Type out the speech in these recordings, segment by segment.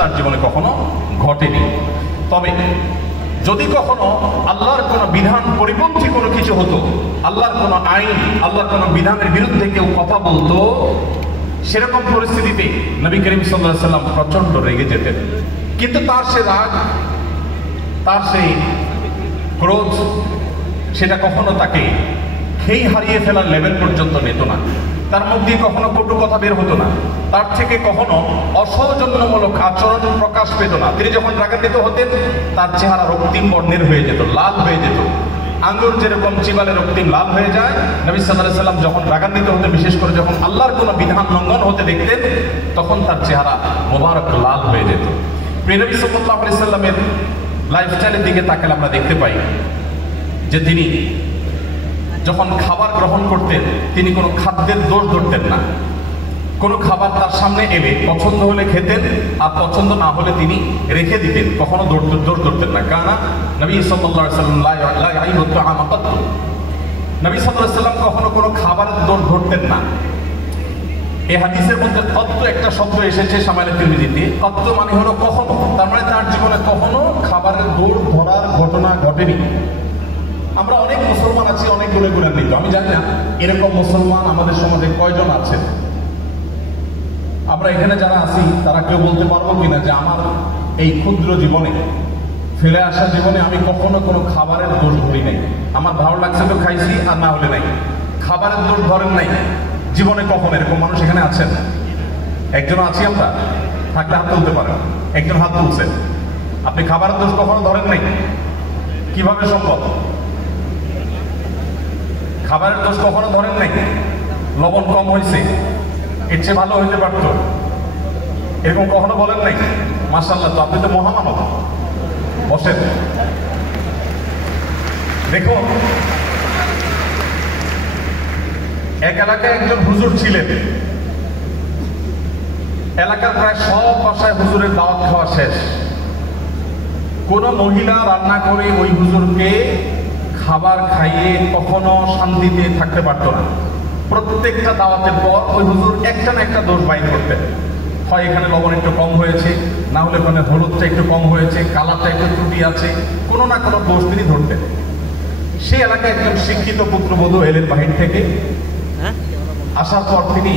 তার জীবনে কখনো ঘটেনি। তবে যদি কখনো আল্লাহর কোনো বিধান পরিপন্থী কোনো কিছু হতো, আল্লাহর কোনো আইন, আল্লাহর কোনো বিধানের বিরুদ্ধে কেউ কথা বলতো, সেরকম পরিস্থিতিতে নবী করিম সাল্লাল্লাহু আলাইহি ওয়াসাল্লাম প্রচন্ড রেগে যেতেন। কিন্তু তার সে রাগ, তার সেই ক্রোধ, সেটা কখনো তাকে খেই হারিয়ে ফেলার লেভেল পর্যন্ত নিত না। তার মুখ দিয়ে কখনো কটু কথা বের হতো না, তার থেকে কখনো অসৌজন্যমূলক আচরণ প্রকাশ পেত না। তিনি যখন রাগান্বিত হতেন তার চেহারা রক্তিম বর্ণের হয়ে যেত, লাল হয়ে যেত। আঙ্গুর যেরকম চিবালে রক্তিম লাল হয়ে যায়, নবী সাল্লাল্লাহু আলাইহি ওয়াসাল্লাম যখন রাগান্বিত হতেন, বিশেষ করে যখন আল্লাহর কোনো বিধান লঙ্ঘন হতে দেখতেন, তখন তার চেহারা মোবারক লাল হয়ে যেত। প্রিয় নবী সাল্লাল্লাহু আলাইহি ওয়াসাল্লামের লাইফস্টাইলের দিকে তাকালে আমরা দেখতে পাই যে তিনি যখন খাবার গ্রহণ করতেন তিনি কোনো খাদ্যের দোষ ধরতেন না। কোনো খাবার তার সামনে এলে পছন্দ হলে খেতেন, আর পছন্দ না হলে তিনি রেখে দিতেন, কখনো দোষ ধরতেন না। কারণ নবী সাল্লাল্লাহু আলাইহি ওয়াসাল্লাম লা ইয়াইবু তাআমা কাত্তু, নবী সাল্লাল্লাহু আলাইহি ওয়াসাল্লাম কখনো কোনো খাবারের দোষ ধরতেন না। এই হাদিসের মধ্যে কত্ত একটা শব্দ এসেছে সামাইলে তিরমিজিতে। কত্ত মানে হলো কখনো, তার মানে তার জীবনে কখনো খাবারের দোষ ধরার ঘটনা ঘটেনি। আমরা অনেক মুসলমান আছি, অনেক গুণে গুণান্বিত। আমি জানি না এরকম মুসলমান আমাদের সমাজে কয়জন আছেন। আমরা এখানে যারা আছি তারা কেউ বলতে পারবো কিনা যে আমার এই ক্ষুদ্র জীবনে, ফেলে আসা জীবনে আমি কখনো কোনো খাবারের দোষ ধরি নাই। আমার ভালো লাগছে তো খাইছি, আর না হলে নাই। খাবারের দোষ ধরেন নাই জীবনে কখনো, এরকম মানুষ এখানে আছেন? একজন আছি আমরা, থাকলে হাত তুলতে পারেন। একজন হাত তুলছেন। আপনি খাবারের দোষ কখনো ধরেন নাই? কিভাবে সম্ভব? খাবারের দোষ কখনো ধরেন নাই? লবণ কম হয়েছে, এর চেয়ে ভালো হইতে পারত, এরকম কখনো বলেন নাই? মাশাআল্লাহ, তো আপনি তো মহামানব। বসেন। দেখুন, এক এলাকায় একজন হুজুর ছিলেন। এলাকার প্রায় সব বাসায় হুজুরের দাওয়াত খাওয়া শেষ। কোন মহিলা রান্না করে ওই হুজুরকে খাবার খাইয়ে কখনো শান্তিতে থাকতে পারতো না। প্রত্যেকটা দাওয়াতের পর ওই হুজুর একটা না একটা দোষ বাইর করতেন। হয় এখানে লবণ একটু কম হয়েছে, না হলে ওখানে হলুদটা একটু কম হয়েছে, কালারটা একটু ত্রুটি আছে, কোনো না কোনো দোষ তিনি ধরতেন। সেই এলাকায় একজন শিক্ষিত পুত্রবধূ এলেন বাহির থেকে। আসার পর তিনি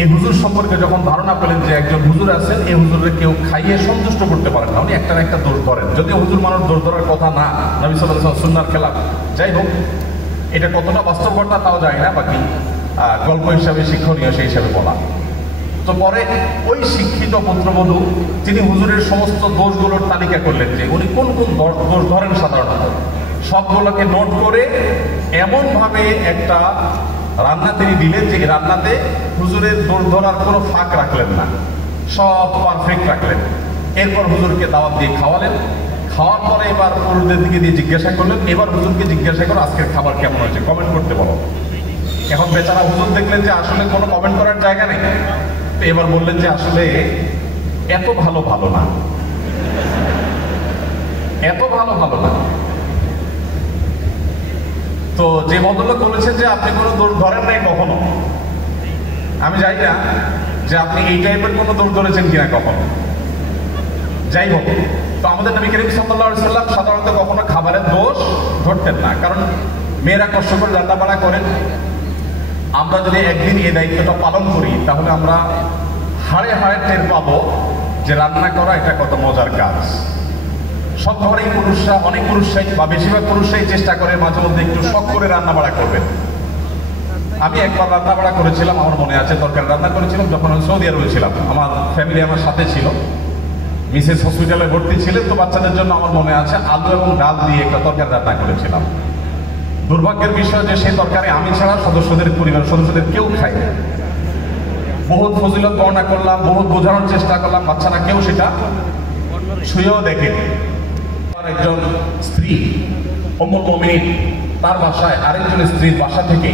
এই হুজুর সম্পর্কে যখন ধারণা পেলেন যে একজন হুজুর আছেন, এই হুজুরের কেউ খাইয়ে সন্তুষ্ট করতে পারেন না, উনি একটা না একটা দোষ ধরেন। যদিও হুজুর মানুষ দোষ ধরার কথা না, নবী সাল্লাল্লাহু আলাইহি ওয়াসাল্লাম সুন্নাহর খেলাফ। যাই হোক, এটা কতটা বাস্তবতা তাও যায় না, বাকি গল্প হিসাবে শিক্ষণীয় সেই হিসাবে বলা। তো পরে ওই শিক্ষিত পুত্রবধূ তিনি হুজুরের সমস্ত দোষগুলোর তালিকা করলেন যে উনি কোন কোন দোষ ধরেন সাধারণত। সবগুলোকে নোট করে এমন ভাবে একটা রান্না তিনি দিলেন যে রান্নাতে হুজুরের দোষ ধরার কোনো ফাঁক রাখলেন না, সব পারফেক্ট রাখলেন। এরপর হুজুরকে দাওয়াত দিয়ে খাওয়ালেন। খাওয়ার পরে এবার পুরুষদের দিকে দিয়ে জিজ্ঞাসা করলেন, এবার হুজুরকে জিজ্ঞাসা করো আজকের খাবার কেমন হয়েছে, কমেন্ট করতে বলো। এখন বেচারা হুজুর দেখলেন যে আসলে কোনো কমেন্ট করার জায়গা নেই, তো এবার বললেন যে আসলে এত ভালো ভালো না, এত ভালো ভালো না। তো যে ভদ্রলোক বলেছেন যে আপনি কোনো দোষ ধরেন নাই কখনো, আমি জানি না যে আপনি এই টাইপের কোনো দোষ ধরেছেন কিনা কখনো। যাই হোক, তো আমাদের নবী করিম সাল্লাল্লাহু আলাইহি ওয়াসাল্লাম সাধারণত কখনো খাবারের দোষ ধরতেন না, কারণ মেয়েরা কষ্ট করে রান্না বাড়া করেন। আমরা যদি একদিন এই দায়িত্বটা পালন করি তাহলে আমরা হাড়ে হাড়ে টের পাবো যে রান্না করা এটা কত মজার কাজ। সব ঘরেই পুরুষরা, অনেক পুরুষরাই বা বেশিরভাগ পুরুষরাই চেষ্টা করে মাঝে মধ্যে একটু শখ করে রান্না বাড়া করবেন। আমি একবার রান্না বাড়া করেছিলাম, আমার মনে আছে, তরকারি রান্না করেছিলাম যখন আমি সৌদি আরবে ছিলাম। আমার ফ্যামিলি আমার সাথে ছিল, মিসেস হসপিটালে ভর্তি ছিলেন, তো বাচ্চাদের জন্য আমার মনে আছে আলু এবং ডাল দিয়ে একটা তরকারি রান্না করেছিলাম। দুর্ভাগ্যের বিষয় যে সেই তরকারি আমি ছাড়া পরিবার সদস্যদের কেউ খায় না। বহুত ফজিলত বর্ণনা করলাম, বহুত বোঝানোর চেষ্টা করলাম, বাচ্চারা কেউ সেটা ছুঁয়েও দেখেনি। একজন স্ত্রী উম্মুল মুমিনিন, তার বাসায় আরেকজন স্ত্রীর বাসা থেকে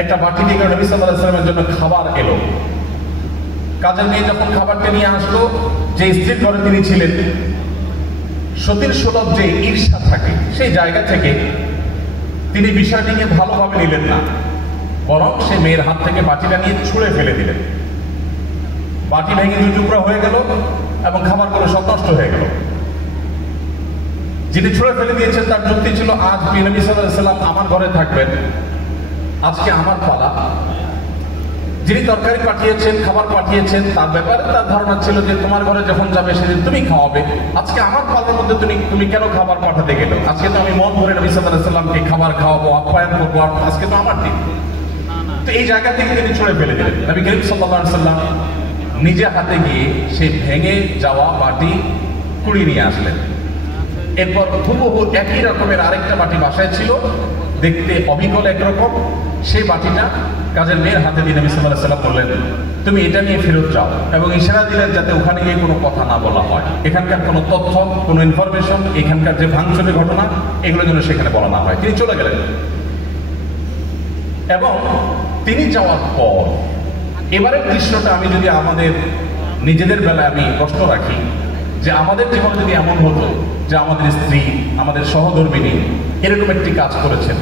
একটা বাটি নিয়ে নবী সাল্লাল্লাহু আলাইহি ওয়াসাল্লামের জন্য খাবার এলো। কাজের মেয়ে যখন খাবারটা নিয়ে আসলো, যে স্ত্রীর ঘরে তিনি ছিলেন, সতীর সুলভ যে ঈর্ষা থাকে সেই জায়গা থেকে তিনি বিষয়টিকে ভালোভাবে নিলেন না, বরং সে মেয়ের হাত থেকে বাটিটা নিয়ে ছুঁড়ে ফেলে দিলেন। বাটি ভেঙে দুই টুকরা হয়ে গেল। এবং খাবারগুলো সব নষ্ট হয়ে গেল। যিনি ছুঁড়ে ফেলে দিয়েছেন তার যুক্তি ছিল, আজ নবী সাল্লাল্লাহু আলাইহি ওয়াসাল্লাম আমার ঘরে থাকবেন, আজকে আমার পালা। যিনি তরকারি পাঠিয়েছেন, খাবার পাঠিয়েছেন, তার ব্যাপারে তার ধারণা ছিল যে তোমার ঘরে যখন যাবে সেদিন তুমি খাওয়াবে, আজকে আমার পালার মধ্যে তুমি কেন খাবার পাঠাতে গেলো? আজকে তো আমি মন ভরে নবী সাল্লাল্লাহু আলাইহি ওয়াসাল্লামকে খাবার খাওয়াবো, আপ্যায়ন করবো, আজকে তো আমার দিন। তো এই জায়গা থেকে তিনি ছুঁড়ে ফেলে দিলেন। নবী করিম সাল্লাল্লাহু আলাইহি ওয়াসাল্লাম নিজে হাতে গিয়ে সেই ভেঙে যাওয়া বাটি কুড়িয়ে নিয়ে আসলেন। এরপর হুবহু একই রকমের আরেকটা বাটি বাসায় ছিল, দেখতে অবিকল একরকম। সেই বাটিটা কাজের মেয়ের হাতে দিয়ে নবী সাল্লাল্লাহু আলাইহি ওয়াসাল্লাম বললেন, তুমি এটা নিয়ে ফেরত যাও, এবং ইশারা দিলেন যাতে ওখানে গিয়ে কোনো কথা না বলা হয়, এখানকার কোনো তথ্য, কোনো ইনফরমেশন, এখানকার যে ভাঙচুরের ঘটনা, এগুলো যেন সেখানে বলা না হয়। তিনি চলে গেলেন। এবং তিনি যাওয়ার পর এবারের দৃশ্যটা আমি যদি আমাদের নিজেদের বেলায় আমি প্রশ্ন রাখি, যে আমাদের জীবনে যদি এমন হতো যে আমাদের স্ত্রী, আমাদের সহধর্মিনী এরকম একটি কাজ করেছেন,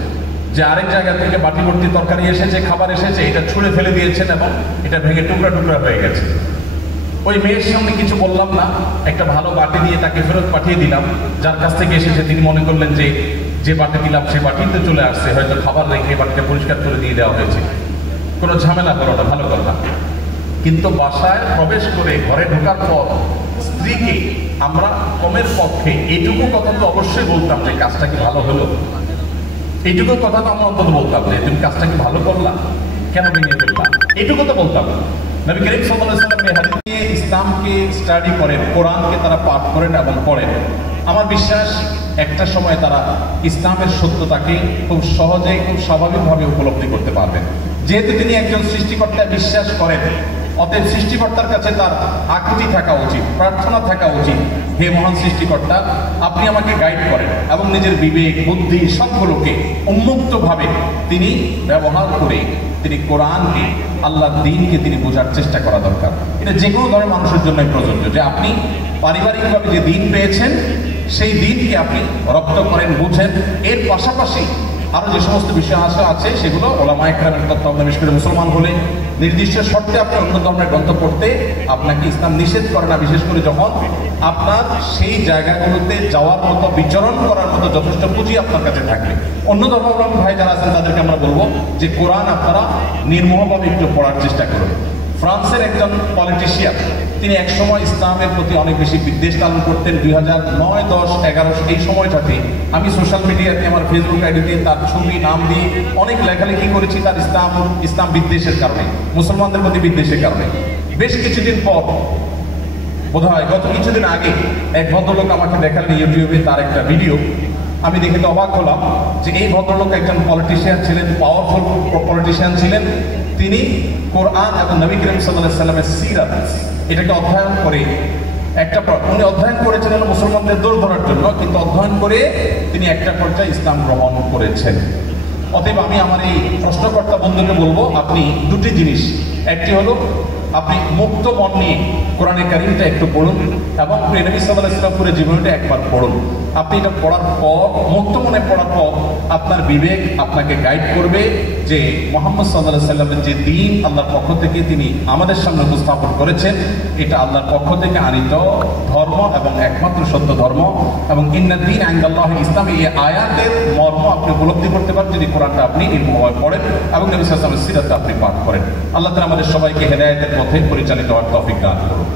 যে আরেক জায়গা থেকে বাটি ভর্তি তরকারি এসেছে, খাবার এসেছে, এটা ছুঁড়ে ফেলে দিয়েছেন এবং এটা ভেঙে টুকরা টুকরা হয়ে গেছে। ওই মেয়ের সামনে কিছু বললাম না, একটা ভালো বাটি দিয়ে তাকে ফেরত পাঠিয়ে দিলাম। যার কাছ থেকে এসেছে তিনি মনে করলেন যে বাটি দিলাম সে বাটিতে চলে আসছে, হয়তো খাবার রেখে বাটিটা পরিষ্কার করে দিয়ে দেওয়া হয়েছে, কোনো ঝামেলা করাটা ভালো কথা। কিন্তু বাসায় প্রবেশ করে ঘরে ঢোকার পর স্ত্রীকে আমরা কমের পক্ষে এইটুকু কথা তো অবশ্যই বলতাম যে কাজটা কি ভালো হলো, এইটুকু কথা তো আমরা অন্তত বলতাম যে তুমি কাজটা কি ভালো করলা, কেন ভেঙে ফেললা, এইটুকু তো বলতাম। নবী করিম সাল্লাল্লাহু আলাইহি ওয়াসাল্লাম এই হাদিস নিয়ে ইসলামকে স্টাডি করেন, কোরআনকে তারা পাঠ করেন এবং পড়েন। আমার বিশ্বাস একটা সময় তারা ইসলামের সত্যতাকে খুব সহজে, খুব স্বাভাবিকভাবে উপলব্ধি করতে পারবেন। যেহেতু তিনি একজন সৃষ্টিকর্তা বিশ্বাস করেন, অতএব সৃষ্টিকর্তার কাছে তার আকুতি থাকা উচিত, প্রার্থনা থাকা উচিত, হে মহান সৃষ্টিকর্তা, আপনি আমাকে গাইড করেন, এবং নিজের বিবেক, বুদ্ধি সবগুলোকে উন্মুক্তভাবে তিনি ব্যবহার করে তিনি কোরআনকে, আল্লাহর দ্বীনকে তিনি বোঝার চেষ্টা করা দরকার। এটা যে কোনো ধরনের মানুষের জন্যই প্রযোজ্য, যে আপনি পারিবারিকভাবে যে দ্বীন পেয়েছেন সেই দ্বীনকে আপনি রপ্ত করেন, বুঝেন। এর পাশাপাশি আরো যে সমস্ত বিষয় আছে সেগুলো ওলামায়ে কেরামের তত্ত্বাবধানে, বিশেষ করে মুসলমান হলে নির্দিষ্ট শর্তে আপনি অন্য ধর্মের গ্রন্থ পড়তে আপনাকে ইসলাম নিষেধ করে না, বিশেষ করে যখন আপনার সেই জায়গাগুলোতে যাওয়ার মতো, বিচরণ করার মতো যথেষ্ট পুঁজি আপনার কাছে থাকবে। অন্য ধর্মাবলম্বী ভাই যারা আছেন তাদেরকে আমরা বলবো যে কোরআন আপনারা নির্মোহভাবে একটু পড়ার চেষ্টা করুন। ফ্রান্সের একজন পলিটিশিয়ান, তিনি একসময় ইসলামের প্রতি অনেক বেশি বিদ্বেষ লালন করতেন। 2009, 10, 11 এই সময়টাতে আমি সোশ্যাল মিডিয়াতে আমার ফেসবুক আইডিতে তার ছবি, নাম দিয়ে অনেক লেখালেখি করেছি তার ইসলাম বিদ্বেষের কারণে, মুসলমানদের প্রতি বিদ্বেষের কারণে। বেশ কিছুদিন পর, বোধহয় গত কিছুদিন আগে, এক ভদ্রলোক আমাকে দেখালেন ইউটিউবে তার একটা ভিডিও। আমি দেখে তো অবাক হলাম যে এই ভদ্রলোক একজন পলিটিশিয়ান ছিলেন, পাওয়ারফুল পলিটিশিয়ান ছিলেন। তিনি কোরআন এবং নবী করিম সাল্লাল্লাহু আলাইহি ওয়াসাল্লামের সিরাত এটাকে অধ্যয়ন করে উনি অধ্যয়ন করেছিলেন মুসলমানদের দৌড় ধরার জন্য, কিন্তু অধ্যয়ন করে তিনি একটা পর্যায়ে ইসলাম গ্রহণ করেছেন। অতএব আমি আমার এই প্রশ্নকর্তা বন্ধুকে বলবো, আপনি দুটি জিনিস, একটি হলো আপনি মুক্ত মন নিয়ে কোরআনে কারীমটা একটু পড়ুন এবং নবী সাল্লাল্লাহু আলাইহি ওয়াসাল্লাম পুরো জীবনটা একবার পড়ুন। আপনি এটা পড়ার পর, মুক্ত মনে পড়ার পর, আপনার বিবেক আপনাকে গাইড করবে যে মুহাম্মদ সাল্লাল্লাহু আলাইহি ওয়াসাল্লামের যে দ্বীন আল্লাহর পক্ষ থেকে তিনি আমাদের সামনে উপস্থাপন করেছেন, এটা আল্লাহর পক্ষ থেকে আনিত ধর্ম এবং একমাত্র সত্য ধর্ম। এবং ইন্নাদ-দীন ইনদাল্লাহিল ইসলাম, এই আয়াতের মর্ম আপনি উপলব্ধি করতে পারেন যদি কোরআনটা আপনি নির্মমভাবে পড়েন এবং নবী সাল্লাল্লাহু আলাইহি ওয়াসাল্লামের সিরাতটা আপনি পাঠ করেন। আল্লাহ তাআলা আমাদের সবাইকে হেদায়েতের পথে পরিচালিত হওয়ার তৌফিক দান করুন।